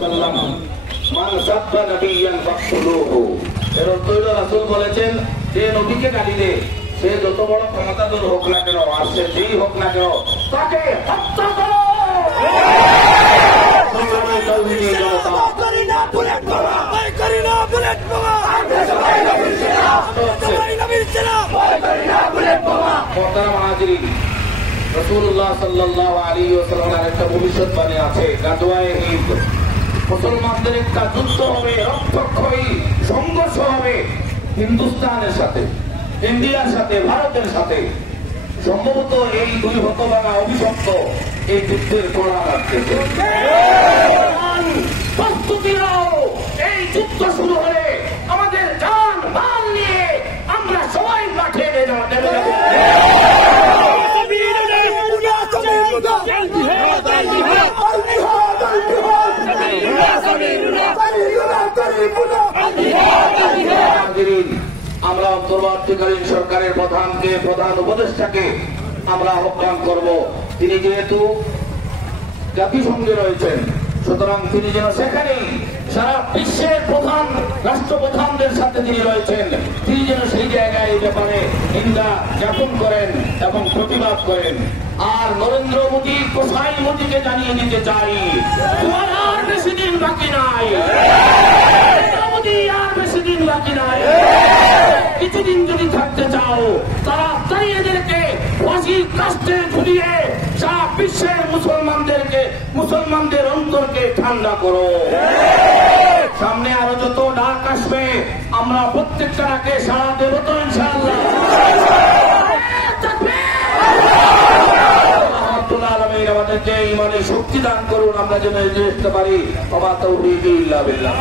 ওয়াসাল্লাম মান সাব্বা নাবিয়ান ফাকতুলুহু। এর অর্থ হলো রাসূল বলেছেন যে নবীকে গালি দেয় সে যত বড় ক্ষমতাধর হোক না কেন আর সে যেই হোক না কেন তাকে হত্যা করো। রাসূলুল্লাহ সাল্লাল্লাহু আলাইহি ওয়াসাল্লামের একটা ভবিষ্যৎবাণী আছে, গাজওয়ায়ে হিন্দ। মুসলমানদের একটা যুদ্ধ হবে, রক্তক্ষয়ী সংঘর্ষ হবে হিন্দুস্তানের সাথে, ইন্ডিয়ার সাথে, ভারতের সাথে। সম্ভবত এই দুই হতভাগা অভিশপ্ত এই যুদ্ধের কড়া রাখতেছে। প্রস্তুতি নাও, এই যুদ্ধ শুরু হলে আমাদের জান মাল নিয়ে আমরা সবাই মাঠে নেমে যাব। আমরা অন্তর্বর্তীকালীন সরকারের প্রধানকে, প্রধান উপদেষ্টাকে আমরা আহ্বান করব, তিনি যেহেতু জাতিসংঘে রয়েছেন সুতরাং তিনি যেন সেখানেই সারা বিশ্বের প্রধান রাষ্ট্রপ্রধানদের সাথে তিনি রয়েছেন, তিনি যেন সেই জায়গায় এই ব্যাপারে নিন্দা জ্ঞাপন করেন এবং প্রতিবাদ করেন। আর নরেন্দ্র মোদী, কোসাই মোদীকে জানিয়ে দিতে চাই তোমার আর বেশি দিন বাকি নাই, মোদী আর বেশি দিন বাকি নাই। কিছুদিন যদি থাকতে চাও তাড়াতাড়ি এদেরকে ফাঁসির কাস্টে ঝুলিয়ে সারা বিশ্বের মুসলমানদের অন্তরকে ঠান্ডা করো। সামনে আরো যত ডাক আসবে আমরা প্রত্যেকটা ডাকে সাড়া দেব তো ইনশাআল্লাহ। আমাদেরকে ইমানের শক্তি দান করুন, আমরা যেন এগিয়ে যেতে পারি। ওয়া মা তাওফীকি ইল্লা বিল্লাহ।